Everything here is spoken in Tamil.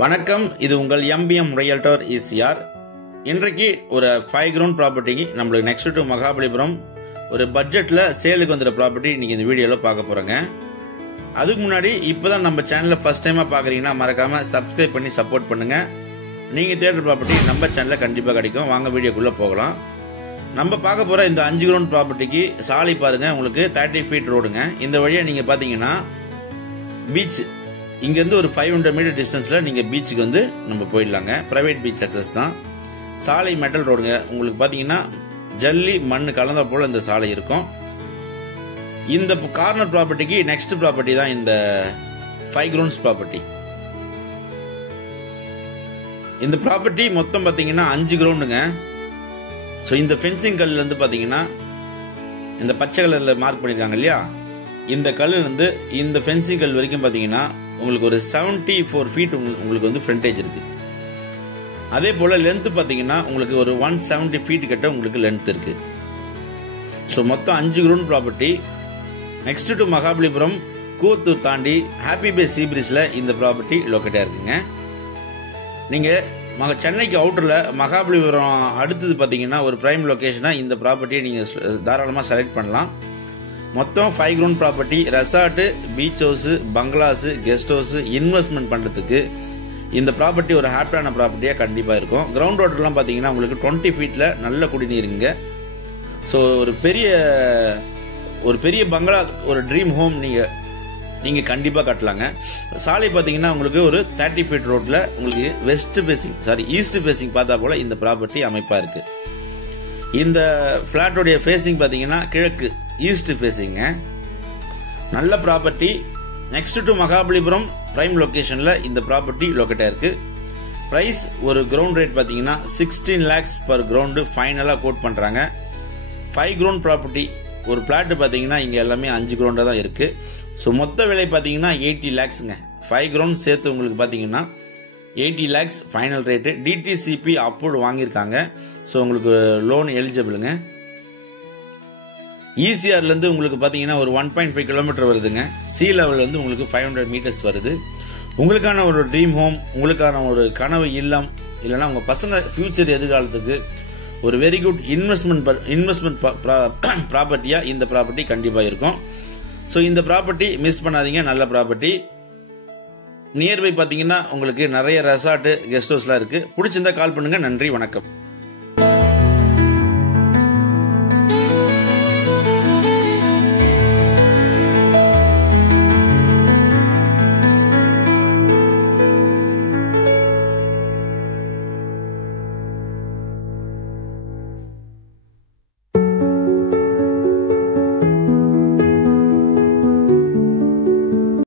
வணக்கம், இது உங்கள் MBM ரியல்டர் ECR. இன்றைக்கு ஒரு 5 கிரவுண்ட் ப்ராப்பர்ட்டிக்கு நம்மளுக்கு நெக்ஸ்ட் டு மகாபலிபுரம் ஒரு பட்ஜெட்ல சேலுக்கு வந்துற ப்ராப்பர்ட்டி இன்னைக்கு இந்த வீடியோல பார்க்க போறோங்க. அதுக்கு முன்னாடி இப்பதான் நம்ம சேனலை ஃபர்ஸ்ட் டைமா பாக்குறீங்கன்னா மறக்காம சப்ஸ்கிரைப் பண்ணி சப்போர்ட் பண்ணுங்க. நீங்க தேடுற ப்ராப்பர்ட்டி நம்ம சேனல்ல கண்டிப்பா கிடைக்கும். வாங்க வீடியோக்குள்ள போகலாம். நம்ம பார்க்க போற இந்த 5 கிரவுண்ட் ப்ராப்பர்ட்டிக்கு சாலை பாருங்க, உங்களுக்கு 30 ஃபீட் ரோடுங்க. இந்த வழியா நீங்க பாத்தீங்கன்னா பீச் இங்க இருந்து ஒரு 500 மீட்டர் டிஸ்டன்ஸ்ல நீங்க பீச்சுக்கு வந்து நம்ம போயிடலாங்க. பிரைவேட் பீச் அக்சஸ் தான். சாலை மெட்டல் ரோடுங்க. உங்களுக்கு பாத்தீங்கன்னா ஜல்லி மண்ணு கலந்த போல இந்த சாலை இருக்கும். இந்த கார்னர் ப்ராப்பர்ட்டிக்கு நெக்ஸ்ட் ப்ராப்பர்ட்டி தான் இந்த 5 கிரவுண்ட்ஸ் ப்ராப்பர்ட்டி. இந்த ப்ராப்பர்ட்டி மொத்தம் பாத்தீங்கன்னா 5 கிரவுண்டுங்க. ஸோ இந்த ஃபென்சிங் கல்ல இருந்து பாத்தீங்கன்னா இந்த பச்சை கலர்ல மார்க் பண்ணிருக்காங்க இல்லையா, இந்த கல் இருந்து இந்த ஃபென்சிங் கல் வரைக்கும் பாத்தீங்கன்னா உங்களுக்கு ஒரு 74 ஃபீட் உங்களுக்கு வந்து ஃப்ரண்டேஜ் இருக்கு. அதே போல லென்த் பாத்தீங்கன்னா உங்களுக்கு ஒரு 170 ஃபீட் கிட்ட உங்களுக்கு லென்த் இருக்கு. ஸோ மொத்தம் 5 ground property. Next to Mahabalipuram Koothur தாண்டி ஹாப்பி பே சீ பிரிட்ஜ்ல இந்த ப்ராப்பர்ட்டி லொக்கேட்டா இருக்குங்க. நீங்க சென்னைக்கு அவுட்டர்ல மகாபலிபுரம் அடுத்தது பாத்தீங்கன்னா ஒரு பிரைம் லொகேஷனா இந்த ப்ராப்பர்ட்டியை நீங்க தாராளமா செலக்ட் பண்ணலாம். மொத்தம் 5 ground property. Resort, beach house, பங்களாஸ், guest house investment பண்றதுக்கு இந்த ப்ராப்பர்ட்டி ஒரு ஹாப்பியான ப்ராப்பர்ட்டியா கண்டிப்பா இருக்கும். கிரவுண்ட் ரோட்லாம் பாத்தீங்கன்னா உங்களுக்கு 20 ஃபீட்ல நல்ல குடிநீருங்க. ஸோ ஒரு பெரிய பங்களா, ஒரு ட்ரீம் ஹோம் நீங்க கண்டிப்பா கட்டலாங்க. சாலை பாத்தீங்கன்னா உங்களுக்கு ஒரு 30 ஃபீட் ரோட்ல உங்களுக்கு ஈஸ்ட் பேசிங் பார்த்தா போல இந்த ப்ராப்பர்ட்டி அமைப்பா இருக்கு. இந்த பிளாட்டோடைய ஃபேசிங் பாத்தீங்கன்னா கிழக்கு ஈஸ்ட் ஃபேசிங்க. நல்ல property. Next to Mahabalipuram prime லொகேஷன்ல இந்த ப்ராப்பர்ட்டி லொக்கேட்டா இருக்கு. பிரைஸ் ஒரு கிரவுண்ட் ரேட் பாத்தீங்கன்னா 16 lakhs பர் கிரவுண்ட் ஃபைனலா கோட் பண்றாங்க. 5 கிரவுண்ட் ப்ராப்பர்ட்டி. ஒரு பிளாட் பாத்தீங்கன்னா இங்க எல்லாமே 5 கிரவுண்டா தான் இருக்கு. ஸோ மொத்த விலை பாத்தீங்கன்னா 80 lakhsங்க. 5 கிரவுண்ட் சேர்த்து உங்களுக்கு பாத்தீங்கன்னா 80 lakhs final rate. DTCP approve வாங்கியிருக்காங்க. ஸோ உங்களுக்கு லோன் எலிஜிபிளுங்க. ECRல இருந்து உங்களுக்கு பாத்தீங்கன்னா ஒரு 1.5 கிலோமீட்டர் வருதுங்க. சி லெவல்ல இருந்து உங்களுக்கு 500 மீட்டர்ஸ் வருது. உங்களுக்கான ஒரு ட்ரீம் ஹோம், உங்களுக்கான ஒரு கனவு இல்லம், இல்லைன்னா உங்க பசங்க ஃபியூச்சர் எதிர்காலத்துக்கு ஒரு வெரி குட் இன்வெஸ்ட்மெண்ட் ப்ராப்பர்ட்டியா இந்த ப்ராப்பர்ட்டி கண்டிப்பா இருக்கும். ஸோ இந்த ப்ராப்பர்ட்டி மிஸ் பண்ணாதீங்க. நல்ல ப்ராப்பர்ட்டி. நியர்பை பாத்தீங்கன்னா உங்களுக்கு நிறைய ரெசார்ட், கெஸ்ட் ஹவுஸ்லாம் இருக்கு. பிடிச்சிருந்தா கால் பண்ணுங்க. நன்றி, வணக்கம்.